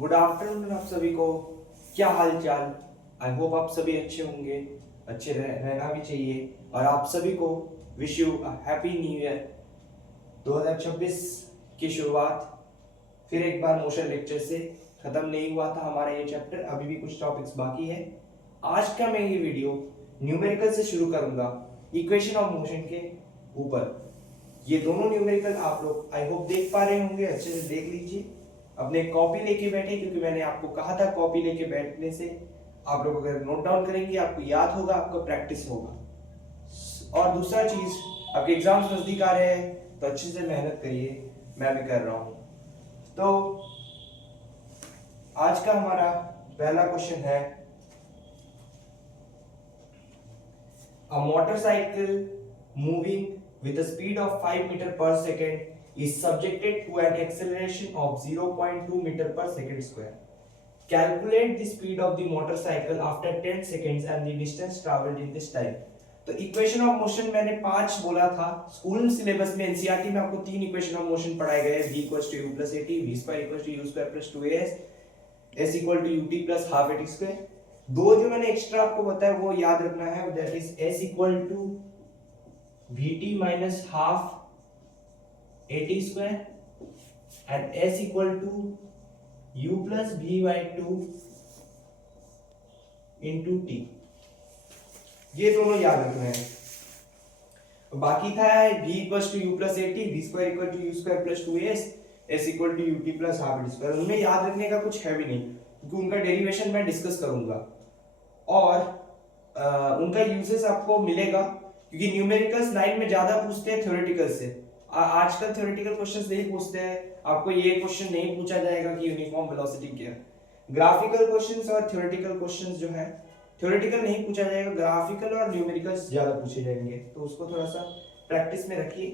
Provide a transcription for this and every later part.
Good afternoon आप सभी को। क्या हाल चाल। आई होप आप सभी अच्छे होंगे। अच्छे रहना भी चाहिए। और आप सभी को wish you happy new year 2026 की शुरुआत फिर एक बार मोशन लेक्चर से। खत्म नहीं हुआ था हमारा ये चैप्टर, अभी भी कुछ टॉपिक्स बाकी है। आज का मैं ये वीडियो न्यूमेरिकल से शुरू करूंगा, इक्वेशन ऑफ मोशन के ऊपर। ये दोनों न्यूमेरिकल आप लोग आई होप देख पा रहे होंगे, अच्छे से देख लीजिए। अपने कॉपी लेके बैठे, क्योंकि मैंने आपको कहा था कॉपी लेके बैठने से आप लोग अगर नोट डाउन करेंगे आपको याद होगा, आपको प्रैक्टिस होगा। और दूसरा चीज, आपके एग्जाम्स नजदीक आ रहे हैं तो अच्छे से मेहनत करिए, मैं भी कर रहा हूं। तो आज का हमारा पहला क्वेश्चन है, a motorcycle moving with a speed of 5 meter per second is subjected to an acceleration of 0.2 meter per second square. Calculate the speed of the motorcycle after 10 seconds and the distance traveled in this time. तो equation of motion मैंने 5 बोला था। School syllabus में NCERT में आपको 3 equation of motion पढ़ाए गए हैं, v equals to u plus at, v square equals to u square plus 2as, s equal to ut plus half at square. दो जो मैंने एक्स्ट्रा आपको बताया वो याद रखना है, that is s equal to vt minus half at square and s equal to u plus v by 2 into t। ये दोनों याद रखना है। बाकी था v equals to u plus at, v square equal to u square plus 2s, s equal to ut plus half at square। उनमें याद रखने का कुछ है भी नहीं, क्योंकि उनका डेरिवेशन मैं डिस्कस करूंगा और उनका यूजेस आपको मिलेगा, क्योंकि न्यूमेरिकल्स 9 में ज्यादा पूछते हैं थ्योरेटिकल से। आजकल थ्योरेटिकल क्वेश्चंस नहीं पूछते हैं, आपको ये क्वेश्चन नहीं पूछा जाएगा कि यूनिफॉर्म वेलोसिटी क्या है। ग्राफिकल क्वेश्चंस और थ्योरेटिकल क्वेश्चंस जो है, थ्योरेटिकल नहीं पूछा जाएगा, ग्राफिकल और न्यूमेरिकल्स ज्यादा पूछे जाएंगे, तो उसको थोड़ा सा प्रैक्टिस में रखिए।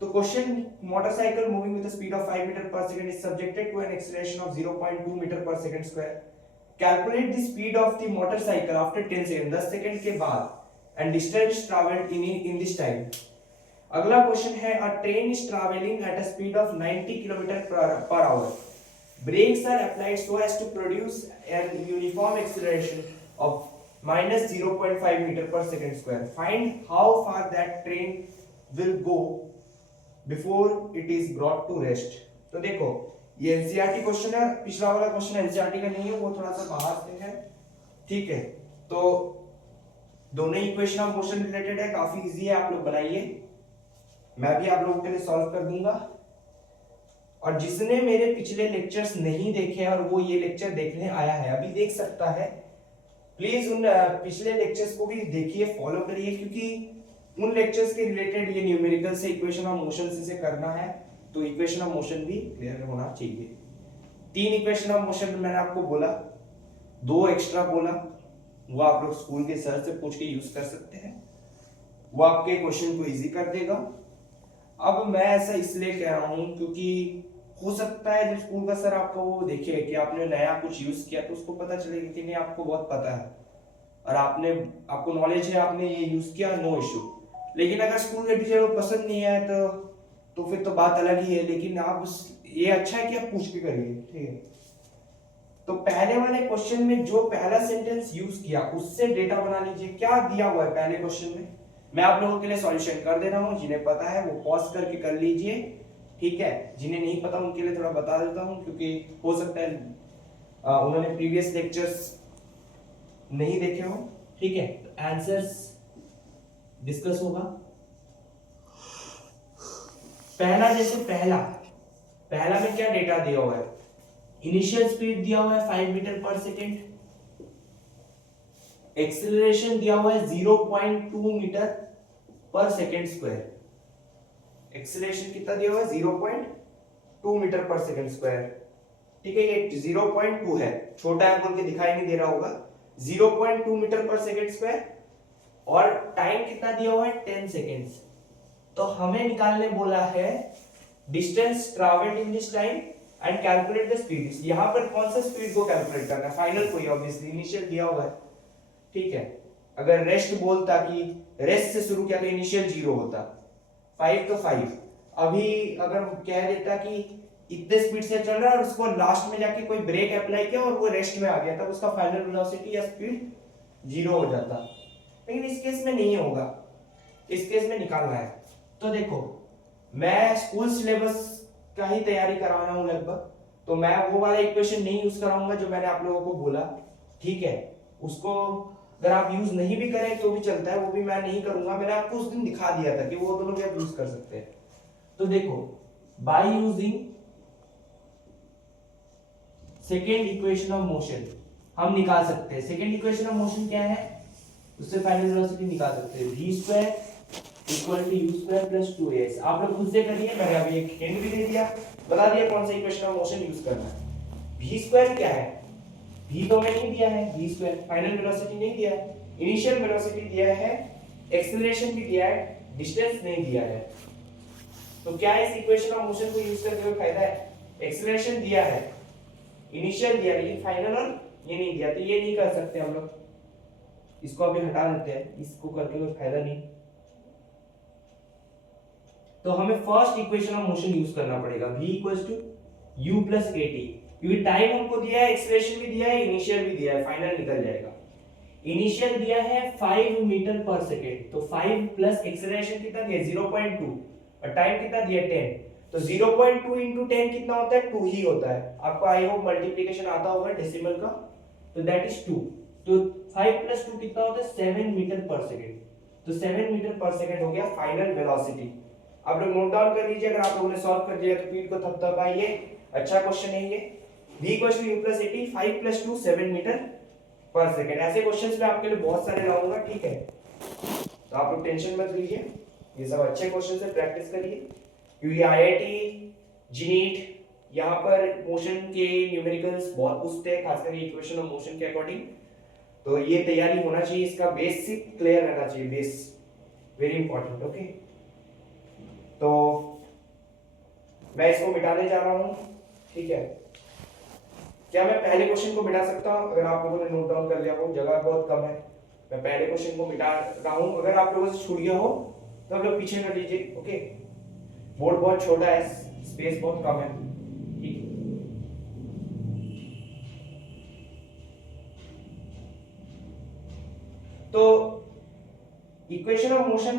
तो question, motorcycle moving with the speed of 5 metre per second is subjected to an acceleration of 0.2 metre per second square. Calculate the speed of the motorcycle after 10 second, 10 second के बाद, and distance traveled in this time। अगला question है, a train is traveling at a speed of 90 km per hour. Brakes are applied so as to produce an uniform acceleration of minus 0.5 meter per second square. Find how far that train will go before it is brought to rest। तो देखो ये NCERT question है, पिछला वाला question NCERT का नहीं है, वो थोड़ा सा बाहर से है, ठीक है। तो दोनों इक्वेशन ऑफ मोशन रिलेटेड है, काफी इजी है, आप लोग बनाइए, मैं भी आप लोगों के लिए सॉल्व कर दूंगा। और जिसने मेरे पिछले लेक्चर्स नहीं देखे और वो ये लेक्चर देखने आया है, अभी देख सकता है, प्लीज उन पिछले लेक्चर्स को भी देखिए, फॉलो करिए, क्योंकि उन लेक्चर्स के रिलेटेड ये न्यूमेरिकल से, इक्वेशन ऑफ मोशन से करना है, तो इक्वेशन ऑफ मोशन भी क्लियर होना चाहिए। 3 इक्वेशन ऑफ मोशन मैंने आपको बोला, 2 एक्स्ट्रा बोला, वो आप लोग स्कूल के सर से पूछ के यूज कर सकते हैं, वो आपके क्वेश्चन को इजी कर देगा। अब मैं ऐसा इसलिए कह रहा हूं क्योंकि हो सकता है जब स्कूल का सर आपको वो देखे कि आपने नया कुछ यूज किया, तो उसको पता चलेगा कि नहीं आपको बहुत पता है और आपको नॉलेज है, आपने ये यूज किया, नो इश्यू। लेकिन अगर स्कूल के टीचर को पसंद नहीं आए तो फिर तो बात अलग ही है, लेकिन आप ये अच्छा है कि आप पूछ के करिए, ठीक है। तो पहले वाले क्वेश्चन में जो पहला सेंटेंस यूज किया उससे डेटा बना लीजिए। क्या दिया हुआ है पहले क्वेश्चन में, मैं आप लोगों के लिए सॉल्यूशन कर दे रहा हूं, जिन्हें पता है वो पॉज करके कर लीजिए, ठीक है। जिन्हें नहीं पता उनके लिए थोड़ा बता देता हूं, क्योंकि हो सकता है उन्होंने प्रीवियस लेक्चर्स नहीं देखे हो, ठीक है। तो आंसर्स डिस्कस होगा। पहला, जैसे पहला में क्या डेटा दिया हुआ है, इनिशियल स्पीड दिया हुआ है 5 मीटर पर सेकेंड, एक्सेलरेशन दिया हुआ है 0.2 metre per second square. Acceleration कितना दिया हुआ है, 0.2 मीटर पर सेकेंड स्क्वायर, ठीक है। ये 0.2 है, छोटा है बोल के दिखाई नहीं दे रहा होगा, 0.2 मीटर पर सेकेंड स्क्वायर, और टाइम कितना दिया हुआ है, 10 सेकेंड्स। तो हमें निकालने बोला है distance travelled in this time and calculate the speed. यहां पर कौन सा स्पीड को कैलकुलेट करना है, फाइनल को ही, ऑब्वियसली इनिशियल दिया हुआ है, ठीक है। अगर रेस्ट बोलता कि रेस्ट से शुरू किया तो इनिशियल 0 होता, 5 तो 5। अभी अगर कह देता कि इतने स्पीड से चल रहा है और उसको लास्ट में जाके कोई ब्रेक अप्लाई किया और वो रेस्ट में आ गया, तब उसका फाइनल वेलोसिटी या स्पीड जीरो हो जाता। लेकिन इस केस में नहीं होगा, इस केस में निकालना है। तो देखो मैं स्कूल सिलेबस का ही तैयारी करा रहा हूं लगभग, तो मैं वो वाला इक्वेशन नहीं यूज कराऊंगा जो मैंने आप लोगों को बोला, ठीक है। उसको अगर आप यूज नहीं भी करें तो भी चलता है, वो भी मैं नहीं करूंगा। मैंने आपको उस दिन दिखा दिया था कि वो दोनों भी आप यूज कर सकते हैं। तो देखो bye using second equation of motion हम निकाल सकते हैं। सेकेंड इक्वेशन ऑफ मोशन क्या है, उससे फाइनल वेलोसिटी निकाल सकते हैं। v square equal to u square plus 2as। आप लोग खुद से करिए, मैंने अभी एक हिंट भी दे दिया, बता दिया कौन सा इक्वेशन ऑफ मोशन यूज करना है। v स्क्वायर क्या है, v तो हमें नहीं दिया है, v स्क्वायर फाइनल वेलोसिटी नहीं दिया है, इनिशियल वेलोसिटी दिया है, एक्सेलरेशन भी दिया है, डिस्टेंस नहीं दिया है। तो क्या इस इक्वेशन ऑफ मोशन को यूज करके कोई फायदा है? एक्सेलरेशन दिया है, इनिशियल दिया, लेकिन फाइनल और ये नहीं दिया, तो ये नहीं कर सकते हम लोग। इसको अभी हटा देते हैं, इसको करके कोई फायदा नहीं। तो हमें first equation of motion use करना पड़ेगा, v equals to u plus at, क्योंकि टाइम हमको दिया है, एक्सेलरेशन भी दिया है, इनिशियल भी दिया है, फाइनल निकल जाएगा। इनिशियल दिया है 5 मीटर पर सेकेंड, तो 5 प्लस एक्सेलरेशन कितना दिया 0.2 और टाइम कितना दिया 10, तो 0.2 इंटू 10 कितना होता है 2 ही होता है। आपको आई होप मल्टीप्लिकेशन आता होगा डेसिमल का, तो दैट इज 2। तो 5 प्लस 2 कितना होता है 7 मीटर पर सेकेंड, तो 7 मीटर पर सेकेंड हो गया फाइनल वेलोसिटी। आप लोग नोट डाउन कर लीजिए, अगर आप लोगों ने सॉल्व कर दिया तो पीठ को थपथपाइए, अच्छा क्वेश्चन है ये। v equals to u plus 80, 5 plus 2 7 metre per second. ऐसे क्वेश्चंस मैं आपके लिए बहुत सारे लाऊंगा, ठीक है, तो आप लोग टेंशन मत लीजिए, ये सब अच्छे क्वेश्चन से प्रैक्टिस करिए, क्योंकि आईआईटी जीनीट यहाँ पर मोशन के न्यूमेरिकल्स बहुत पूछते हैं, खासकर इक्वेशन ऑफ मोशन के अकॉर्डिंग। तो ये तैयारी होना चाहिए, इसका बेसिक क्लियर रहना चाहिए, बेस वेरी इंपॉर्टेंट। ओके, तो मैं इसको मिटाने जा रहा हूं, ठीक है। क्या मैं पहले क्वेश्चन को मिटा सकता हूं? अगर आप लोगों ने नोट डाउन कर लिया हो, जगह बहुत कम है, मैं पहले क्वेश्चन को मिटा रहा हूं। अगर आप लोगों से छूट गया हो तो आप लोग पीछे कर लीजिए, ओके। बोर्ड बहुत छोटा है, स्पेस बहुत कम है, ठीक है। तो इक्वेशन ऑफ मोशन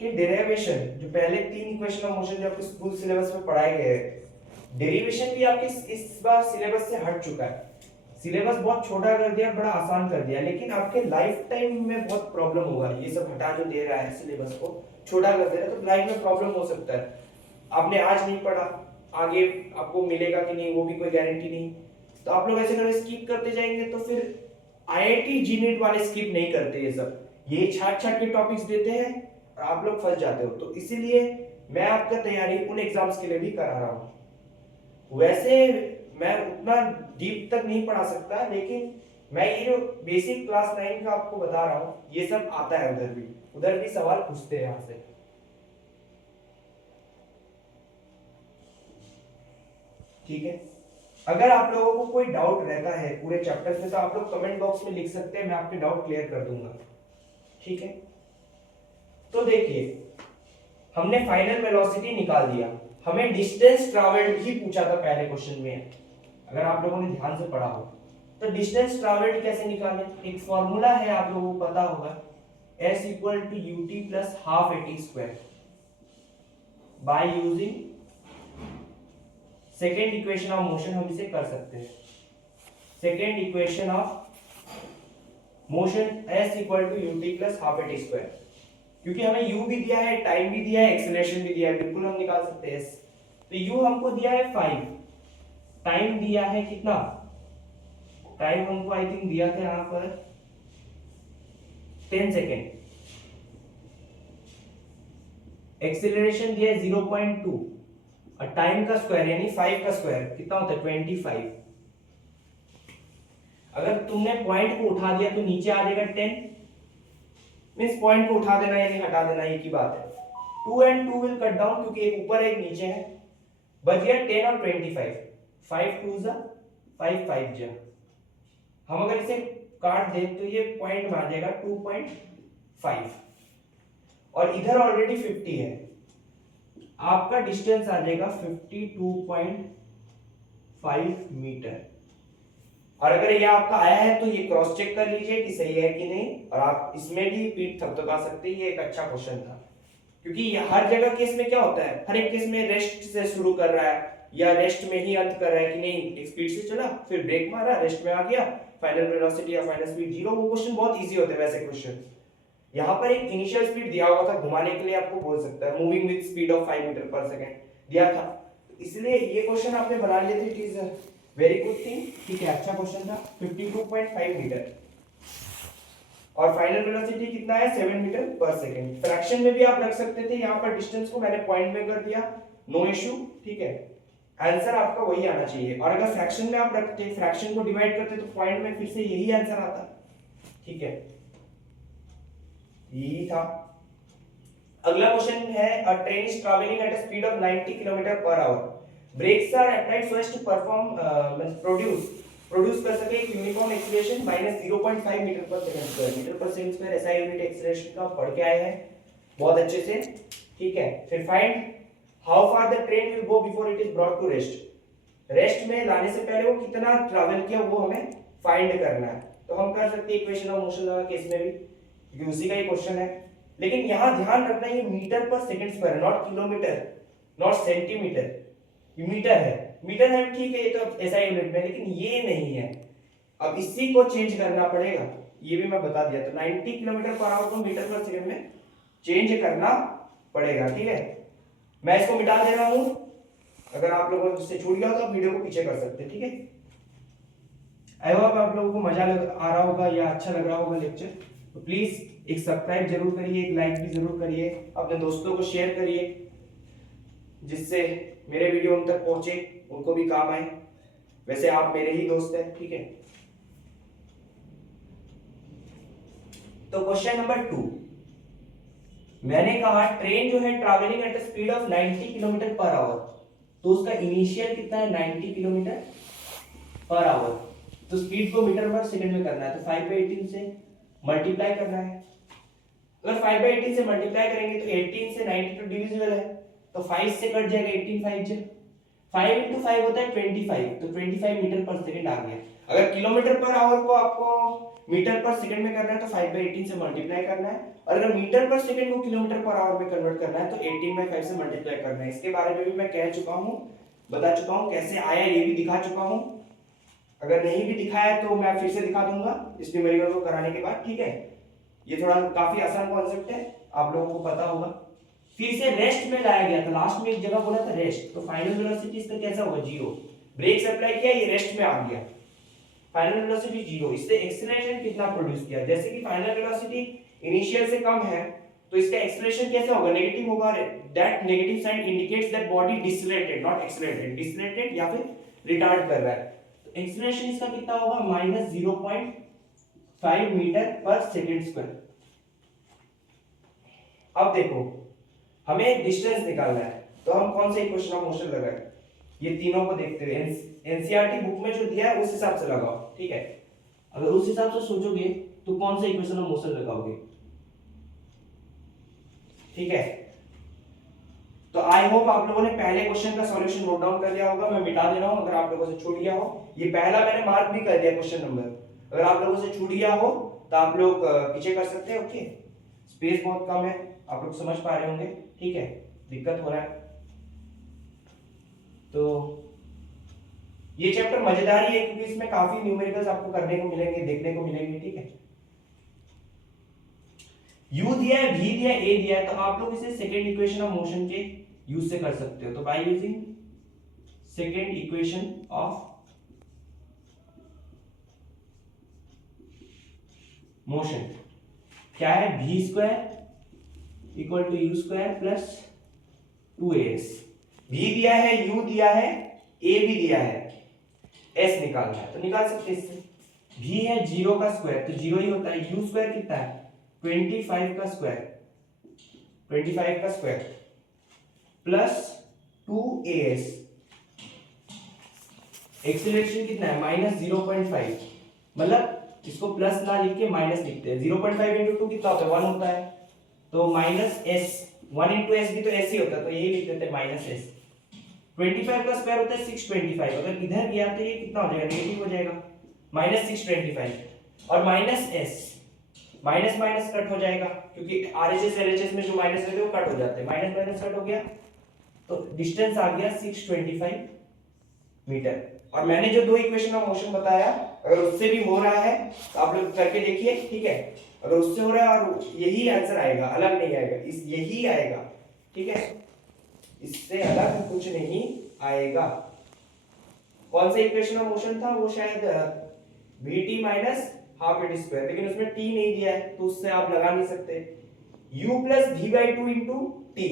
के डेरिवेशन, जो पहले 3 इक्वेशन ऑफ मोशन जो आपके स्कूल सिलेबस में पढ़ाए गए हैं, डेरिवेशन भी आपके इस बार सिलेबस से हट चुका है। सिलेबस बहुत छोटा कर दिया, बड़ा आसान कर दिया, लेकिन आपके लाइफ टाइम में बहुत प्रॉब्लम होगा। ये सब हटा जो दे रहा है, सिलेबस को छोटा कर दे रहा है, तो लाइफ में प्रॉब्लम हो सकता है। आपने आज नहीं पढ़ा, आगे आपको मिलेगा कि नहीं वो भी कोई गारंटी नहीं। तो आप लोग ऐसे करके स्किप करते जाएंगे, तो फिर आईआईटी जीनीट वाले स्किप नहीं करते, ये सब ये छाट छाट के टॉपिक्स देते हैं और आप लोग फंस जाते हो। तो इसीलिए मैं आपका तैयारी उन एग्जाम्स के लिए भी करा रहा हूँ। वैसे मैं उतना डीप तक नहीं पढ़ा सकता, लेकिन मैं ये जो बेसिक क्लास 9 का आपको बता रहा हूँ, ये सब आता है। उधर भी सवाल पूछते हैं यहाँ से, ठीक है। अगर आप लोगों को कोई डाउट रहता है पूरे चैप्टर में, तो आप लोग कमेंट बॉक्स में लिख सकते हैं, मैं आपके डाउट क्लियर कर दूंगा, ठीक है। तो देखिए, हमने फाइनल वेलोसिटी निकाल दिया, हमें डिस्टेंस ट्रैवल्ड भी पूछा था पहले क्वेश्चन में, अगर आप लोगों ने ध्यान से पढ़ा हो। तो डिस्टेंस ट्रैवल्ड कैसे निकालें? एक फॉर्मूला है, आप लोगों को पता होगा, s equal to ut plus half at square by using second equation of motion. हम इसे कर सकते हैं, second equation of motion s equal to ut plus half at square, क्योंकि हमें u भी दिया है, टाइम भी दिया है, एक्सेलरेशन भी दिया है, बिल्कुल हम निकाल सकते हैं s। तो u हमको दिया है 5, टाइम दिया है कितना, टाइम हमको आई थिंक दिया था यहां पर 10 सेकेंड, एक्सेलरेशन दिया है 0.2 और टाइम का स्क्वायर यानी 5 का स्क्वायर कितना होता है 25। अगर तुमने पॉइंट को उठा दिया तो नीचे आ जाएगा 10, मींस पॉइंट को उठा देना यानी हटा देना, एक ही बात है। 2 and 2 विल कट डाउन, क्योंकि एक ऊपर एक नीचे है, बच गया 10 और 25, 5 2 जा 5 5 जा। हम अगर इसे काट दे तो ये पॉइंट में आ जाएगा 2.5 और इधर ऑलरेडी 50 है, आपका डिस्टेंस आ जाएगा 52.5 मीटर। और अगर ये आपका आया है तो ये क्रॉस चेक कर लीजिए कि सही है कि नहीं, और आप इसमें भी पीठ थपथपा सकते हैं। ये एक अच्छा क्वेश्चन था, क्योंकि हर जगह केस में क्या होता है, हर एक केस में रेस्ट से शुरू कर रहा है या रेस्ट में ही अंत कर रहा है कि नहीं, एक स्पीड से चला फिर ब्रेक मारा रेस्ट में आ गया, फाइनल वेलोसिटी या फाइनल स्पीड जीरो। वो क्वेश्चन बहुत इजी होते हैं वैसे क्वेश्चन। यहाँ पर एक इनिशियल स्पीड दिया हुआ था घुमाने के लिए, आपको बोल सकता है moving with speed of 5 metre per second दिया था, इसलिए ये क्वेश्चन आपने बना लिया था। It is very good thing, ठीक है, अच्छा क्वेश्चन था। 52.5 मीटर और फाइनल वेलोसिटी कितना है 7 मीटर पर सेकंड। फ्रैक्शन में भी आप रख सकते थे, यहाँ पर डिस्टेंस को मैंने पॉइंट में कर दिया, नो इशू, ठीक है। आंसर आपका वही आना चाहिए, और अगर फ्रैक्शन में आप रखते, फ्रैक्शन को डिवाइड करते तो पॉइंट में फिर से यही आंसर आता, ठीक है, यही था। अगला क्वेश्चन है, a train is travelling at a speed of 90 kilometre per hour, brakes are applied so as to perform produce कर सके एक uniform acceleration -0.5 metre per second square. Metre per second square ऐसा यूनिट एक्सीलरेशन का पढ़ के आए हैं बहुत अच्छे से, ठीक है। फिर find how far the train will go before it is brought to rest. Rest में लाने से पहले वो कितना ट्रैवल किया वो हमें फाइंड करना है। तो हम कर सकते हैं इक्वेशन ऑफ मोशन लगा के इसमें भी, क्योंकि उसी का ही क्वेश्चन है। लेकिन यहां ध्यान रखना ये metre per second square, not kilometre, not centimetre, ये मीटर है। मीटर है ठीक है, ये तो ऐसा यूनिट में, लेकिन ये नहीं है। अब इसी को चेंज करना पड़ेगा, ये भी मैं बता दिया। तो 90 किलोमीटर पर आवर को मीटर पर सेकंड में चेंज करना पड़ेगा, ठीक है। मैं इसको मिटा दे रहा हूं, अगर आप लोगों से छूट गया तो आप वीडियो को पीछे कर सकते हैं, ठीक है। आई होप आप लोगों को मजा आ रहा होगा या अच्छा लग रहा होगा लेक्चर। तो प्लीज एक सब्सक्राइब जरूर करिए, एक लाइक भी जरूर करिए, अपने दोस्तों को शेयर करिए, जिससे मेरे वीडियो उन तक पहुंचे, उनको भी काम आए। वैसे आप मेरे ही दोस्त हैं, ठीक है। तो क्वेश्चन नंबर 2, मैंने कहा ट्रेन जो है travelling at speed of 90 kilometre per our, तो उसका इनिशियल कितना है 90 किलोमीटर पर आवर। तो स्पीड को मीटर पर सेकंड में करना है, तो 5/18 से मल्टीप्लाई करना है। अगर 5/18 से मल्टीप्लाई करेंगे तो 18 से 90 तो डिविजिबल है, तो 5 से कट जाएगा 18, 5 into 5 होता है 25, तो 25 मीटर पर सेकंड आ गया। अगर किलोमीटर पर आवर को आपको मीटर पर सेकंड में करना है तो 5/18 से मल्टीप्लाई करना है, और अगर मीटर पर सेकंड को किलोमीटर पर आवर में कन्वर्ट करना है तो 18/5 से मल्टीप्लाई करना है। इसके बारे में भी मैं कह चुका हूं, बता चुका हूं, कैसे आया ये भी दिखा चुका हूं। अगर नहीं भी दिखाया तो मैं फिर से दिखा दूंगा इस न्यूमेरिकल को कराने के बाद, ठीक है। ये थोड़ा काफी आसान कॉन्सेप्ट है, आप लोगों को पता होगा। फिर से रेस्ट में लाया गया था, लास्ट में एक जगह बोला था रेस्ट, तो फाइनल वेलोसिटी इसका कैसा होगा 0। ब्रेक्स अप्लाई किया, ये रेस्ट में आ गया, फाइनल वेलोसिटी 0। इससे एक्सीलरेशन कितना प्रोड्यूस किया, जैसे कि फाइनल वेलोसिटी इनिशियल से कम है तो इसका एक्सीलरेशन कैसा होगा, नेगेटिव होगा। That negative sign indicates that body decelerated, not accelerated, decelerated या फिर रिटार्ड कर रहा है। तो एक्सीलरेशन इसका कितना होगा -0.5 मीटर पर सेकंड स्क्वायर। अब देखो हमें डिस्टेंस निकालना है, तो हम कौन सा इक्वेशन ऑफ मोशन लगाएं, ये तीनों को देखते हुए एनसीईआरटी बुक में जो दिया है उस हिसाब से लगाओ, ठीक है। अगर उस हिसाब से सोचोगे तो कौन सा इक्वेशन ऑफ मोशन लगाओगे, ठीक है। तो आई होप आप लोगों ने पहले क्वेश्चन का सॉल्यूशन नोट डाउन कर लिया होगा, मैं मिटा दे रहा हूं अगर आप लोगों से छूट गया हो। ये पहला मैंने मार्क भी कर दिया क्वेश्चन नंबर, अगर आप लोगों से छूट गया हो तो आप लोग पीछे कर सकते हैं, ओके। स्पेस बहुत कम है, आप लोग समझ पा रहे होंगे, ठीक है, दिक्कत हो रहा है। तो ये चैप्टर मजेदार ही है क्योंकि इसमें काफी न्यूमेरिकल्स आपको करने को मिलेंगे, देखने को मिलेंगे, ठीक है। u दिया है, v दिया है, a दिया है, तो आप लोग इसे सेकेंड इक्वेशन ऑफ मोशन के यूज से कर सकते हो। तो by using second equation of motion क्या है, v square equal to u square plus 2as। v दिया है, u दिया है, a भी दिया है, s निकालना है तो निकाल सकते हैं इससे। v है 0 का स्क्वायर तो 0 ही होता है, u स्क्वायर कितना है 25 का स्क्वायर, 25 का स्क्वायर प्लस 2as। एक्सीलरेशन कितना है -0.5, मतलब इसको प्लस ना लिख के माइनस लिखते हैं। 0.5 into 2 कितना होता है 1 होता है, तो -s 1 इंटू एस भी तो ऐसे ही होता है, तो यही लिख देते हैं माइनस एस। 25 का स्क्वायर होता है 625, अगर इधर गया तो ये कितना हो जाएगा, नेगेटिव हो जाएगा, माइनस 625। और minus S, minus minus cut हो जाएगा, क्योंकि आरएचएस एलएचएस में जो माइनस रहते हैं वो कट हो जाते हैं, माइनस माइनस कट हो गया, तो डिस्टेंस आ गया 625 मीटर। और मैंने जो दो इक्वेशन ऑफ मोशन बताया, अगर उससे भी हो रहा है तो आप लोग करके देखिए, ठीक है। अगर उससे हो रहा है और यही आंसर आएगा, अलग नहीं आएगा, इस यही आएगा, ठीक है, इससे अलग कुछ नहीं आएगा। कौन सा इक्वेशन ऑफ मोशन था वो, शायद vt minus half at square, लेकिन उसमें t नहीं दिया है तो उससे आप लगा नहीं सकते। u plus v by two into T,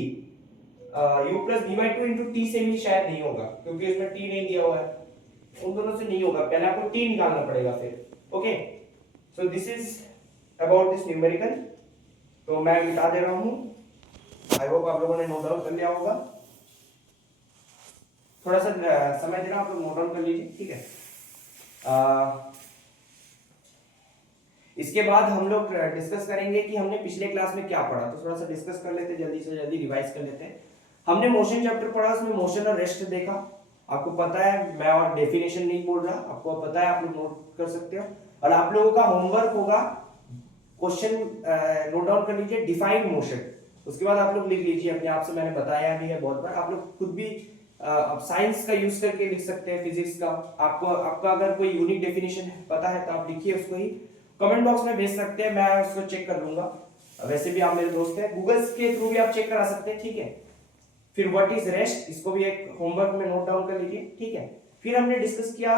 u plus v by two into T से भी शायद नहीं होगा, क्योंकि इसमें t नहीं दिया हुआ है, उन दोनों से नहीं होगा, पहले आपको t निकालना पड़ेगा फिर। Okay, so this is about this numerical, तो मैं मिटा दे रहा हूं। आई होप आप लोगों ने नोट डाउन कर लिया होगा, थोड़ा सा समय दे रहा हूं, आप लोग नोट डाउन कर लीजिए, ठीक है। इसके बाद हम लोग डिस्कस करेंगे कि हमने पिछले क्लास में क्या पढ़ा, तो थोड़ा सा डिस्कस कर लेते हैं, जल्दी से जल्दी रिवाइज कर लेते हैं। हमने मोशन चैप्टर पढ़ा, उसमें मोशन और रेस्ट देखा, आपको पता है, मैं और डेफिनेशन नहीं बोल रहा, आपको पता है, आप लोग नोट कर सकते हो। और आप लोगों का होमवर्क होगा, क्वेश्चन नोट डाउन कर लीजिए, डिफाइन मोशन, उसके बाद आप लोग लिख लीजिए अपने आप से, मैंने बताया भी है बहुत बार, आप लोग खुद भी अब साइंस का यूज करके लिख सकते हैं, फिजिक्स का, आपको आपका अगर कोई यूनिक डेफिनेशन पता है तो आप लिखिए उसको ही, कमेंट बॉक्स में भेज सकते हैं, मैं उसको चेक कर लूंगा। वैसे भी आप मेरे दोस्त हैं, गूगल के थ्रू भी आप चेक करा सकते हैं, ठीक है। फिर व्हाट इज रेस्ट, इसको भी एक होमवर्क में नोट डाउन कर लीजिए, ठीक है। फिर हमने डिस्कस किया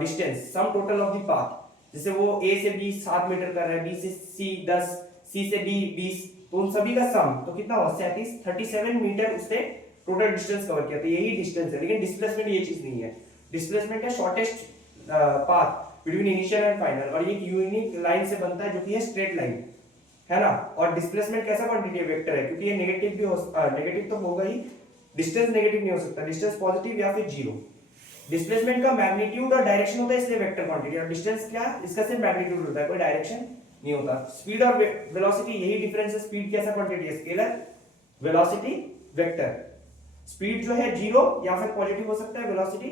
distance, sum total of the path, जैसे वो ए से बी 7 मीटर कर रहा है, बी से सी 10, सी से डी 20, तो उन सभी का सम तो कितना हुआ 37 मीटर, उससे टोटल डिस्टेंस कवर किया, तो यही डिस्टेंस है। लेकिन डिस्प्लेसमेंट ये चीज नहीं है, डिस्प्लेसमेंट है shortest path between initial and final, और ये यूनिक लाइन से बनता है जो कि है स्ट्रेट लाइन, है ना। और डिस्प्लेसमेंट कैसा क्वांटिटी है, वेक्टर है, क्योंकि ये नेगेटिव भी हो, नेगेटिव तो होगा ही, डिस्टेंस नेगेटिव नहीं हो सकता, डिस्टेंस पॉजिटिव या फिर जीरो। डिस्प्लेसमेंट का मैग्नीट्यूड और डायरेक्शन होता है, इसलिए वेक्टर क्वांटिटी, और डिस्टेंस क्या, इसका सिर्फ मैग्नीट्यूड होता है, कोई डायरेक्शन नहीं होता। स्पीड और वेलोसिटी, यही डिफरेंस है, स्पीड कैसा क्वांटिटी है, स्केलर, वेलोसिटी वेक्टर। स्पीड जो है जीरो या फिर पॉजिटिव हो सकता है, वेलोसिटी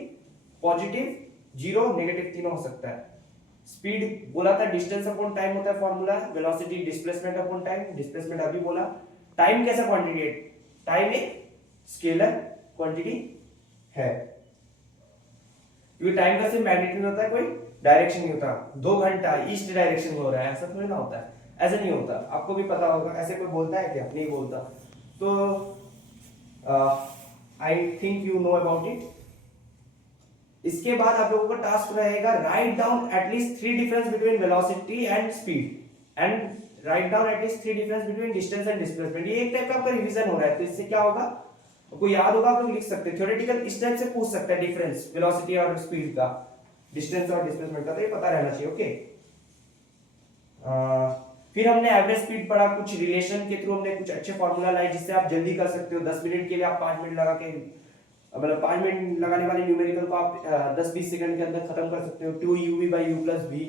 पॉजिटिव, जीरो, नेगेटिव, तीनों हो सकता है। स्पीड बोला था डिस्टेंस अपॉन टाइम होता है formula, velocity displacement upon time, displacement अभी बोला। टाइम कैसा क्वांटिटी है, टाइम एक स्केलर क्वांटिटी है, क्योंकि टाइम का सिर्फ मैग्नीट्यूड होता है, कोई डायरेक्शन नहीं होता। 2 घंटा ईस्ट डायरेक्शन में हो रहा है, ऐसा थोड़ी ना होता है, ऐसा नहीं होता, आपको भी पता होगा, ऐसे कोई बोलता है क्या, नहीं बोलता। तो I think you know about it. इसके बाद आप लोगों का टास्क रहेगा, write down at least 3 difference between velocity and speed, and write down at least 3 difference between distance and displacement. ये एक टाइप का आपका रिवीजन हो रहा है, तो इससे क्या होगा, आपको याद होगा, आप लोग लिख सकते हैं, थ्योरेटिकल इस टाइप से पूछ सकता है, डिफरेंस वेलोसिटी और स्पीड का, डिस्टेंस और डिस्प्लेसमेंट का, तो ये पता रहना चाहिए, ओके। फिर हमने एवरेज स्पीड पढ़ा, कुछ रिलेशन के थ्रू हमने कुछ अच्छे फॉर्मूला लाए जिससे आप जल्दी कर सकते हो, 10 मिनट के लिए आप 5 मिनट लगा के, मतलब 5 मिनट लगाने वाले न्यूमेरिकल को आप 10-20 सेकंड के अंदर खत्म कर सकते हो। 2uv/u+v,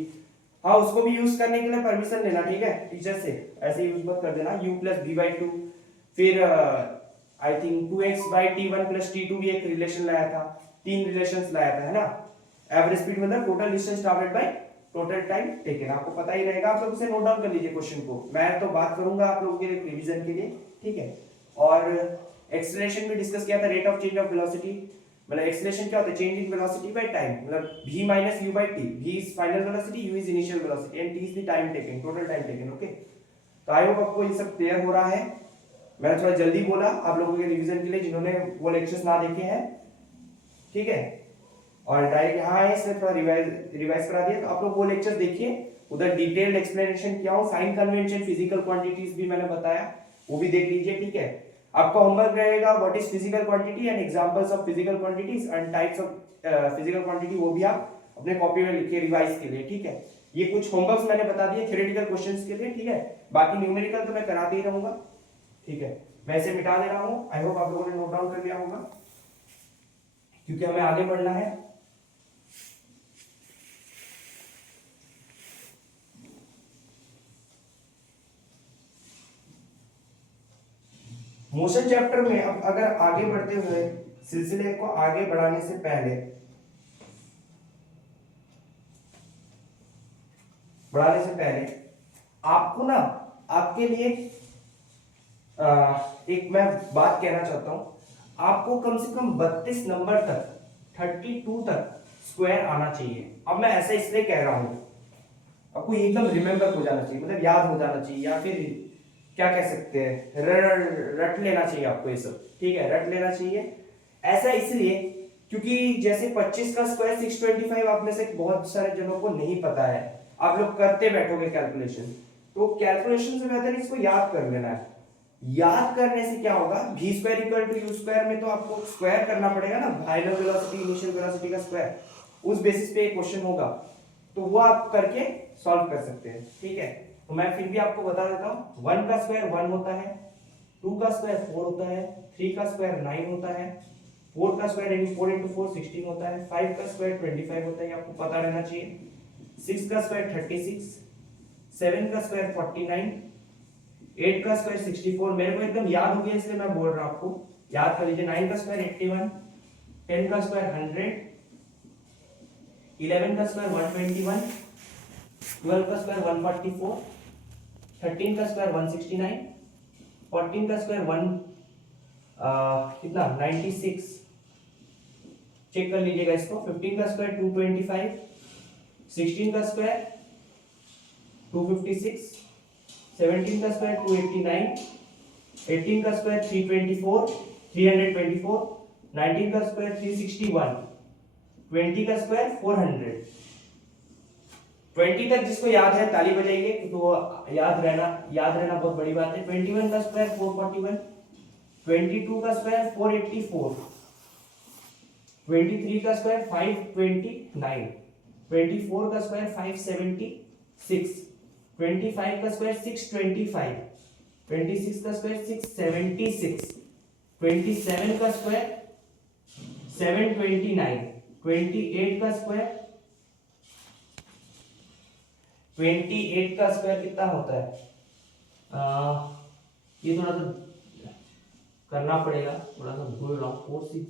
हाँ उसको भी यूज करने के लिए परमिशन लेना, ठीक है, टीचर से, ऐसे यूज मत कर देना, u+v/2। फिर आई थिंक 2x/t1+t2 भी एक रिलेशन लाया था, 3 रिलेशंस लाया था, है ना। एवरेज स्पीड मतलब total distance travelled by total time taken, आपको पता ही रहेगा, आप लोग इसे नोट डाउन कर लीजिए क्वेश्चन को, मैं तो बात करूंगा आप लोगों के रिवीजन के लिए, ठीक है। और एक्सेलरेशन भी डिस्कस किया था, rate of change of velocity, मतलब एक्सेलरेशन क्या होता है, change in velocity by time, मतलब v minus u by t, v is final velocity, u is initial velocity and t is the time taken, total time taken, okay. तो I hope आपको ये सब clear हो रहा है, मैंने थोड़ा जल्दी बोला आप लोगों के रिवीजन के लिए जिन्होंने वो लेक्चर्स ना देखे हैं, ठीक है। और डायरेक्ट यहाँ है, इसने थोड़ा रिवाइज करा दिया, तो आप लोग वो लेक्चर्स देखिए, उधर डिटेल्ड एक्सप्लेनेशन किया हूँ, साइन कन्वेंशन, फिजिकल क्वांटिटीज भी मैंने बताया, वो भी देख लीजिए, ठीक है। आपका होमवर्क रहेगा what is physical quantity and examples of physical quantities and types of physical quantity, वो भी आप अपने कॉपी में लिखिए रिवाइज के लिए, ठीक है। ये कुछ होमवर्क्स मैंने बता दिए थ्योरेटिकल क्वेश्चंस के लिए, ठीक है, बाकी न्यूमेरिकल तो मैं कराते ही रहूंगा, ठीक है। मैं इसे मिटा दे रहा हूँ, आई होप आप लोगों ने नोट डाउन कर लिया होगा, क्योंकि हमें आगे बढ़ना है। मोशन चैप्टर में अब अगर आगे बढ़ते हुए सिलसिले को आगे बढ़ाने से पहले आपको ना, आपके लिए एक मैं बात कहना चाहता हूं, आपको कम से कम 32 नंबर तक, 32 तक स्क्वायर आना चाहिए। अब मैं ऐसा इसलिए कह रहा हूं, आपको एकदम रिमेंबर हो जाना चाहिए, मतलब याद हो जाना चाहिए, या फिर क्या कह सकते हैं, रट लेना चाहिए आपको ये सब, ठीक है, रट लेना चाहिए। ऐसा इसलिए क्योंकि जैसे 25 का स्क्वायर 625 आप में से बहुत सारे जनों को नहीं पता है, आप लोग करते बैठोगे कैलकुलेशन, तो कैलकुलेशन से बेहतर इसको याद कर लेना है। याद करने से क्या होगा, v square equal to u square में तो आपको स्क्वायर करना पड़ेगा ना, फाइनल वेलोसिटी इनिशियल वेलोसिटी का स्क्वायर, उस बेसिस पे एक क्वेश्चन होगा, तो वो आप करके सॉल्व कर सकते हैं, ठीक है। तो मैं फिर भी आपको बता देता हूं, 1 का स्क्वायर 1 होता है, 2 का स्क्वायर 4 होता है, 3 का स्क्वायर 9 होता है, 4 का स्क्वायर 4 into 4 16 होता है, 5 का स्क्वायर 25 होता है, आपको पता रहना चाहिए, 6 का स्क्वायर 36, 7 का स्क्वायर 49, 8 का स्क्वायर 64, मेरे को एकदम याद हो गया इसलिए मैं बोल रहा हूं आपको, याद कर लीजिए। 9 का स्क्वायर 81, 10 का स्क्वायर 100, 11 का स्क्वायर 121, 12 का स्क्वायर 144, 13 का स्क्वायर 169, 14 का स्क्वायर कितना 96, चेक कर लीजिएगा इसको, 15 का स्क्वायर 225, 16 का स्क्वायर 256, 17 का स्क्वायर 289, 18 का स्क्वायर 324, 19 का स्क्वायर 361, 20 का स्क्वायर 400। 20 तक जिसको याद है ताली बजाइए, तो याद रहना बहुत बड़ी बात है। 21 का स्क्वायर 441, 22 का स्क्वायर 484, 23 का स्क्वायर 529, 24 का स्क्वायर 576, 25 का स्क्वायर 625, 26 का स्क्वायर 676, 27 का स्क्वायर 729, 28 का स्क्वायर 28 का स्क्वायर कितना होता है, ये थोड़ा सा करना पड़ेगा, थोड़ा सा भूल रहा हूँ, 4 6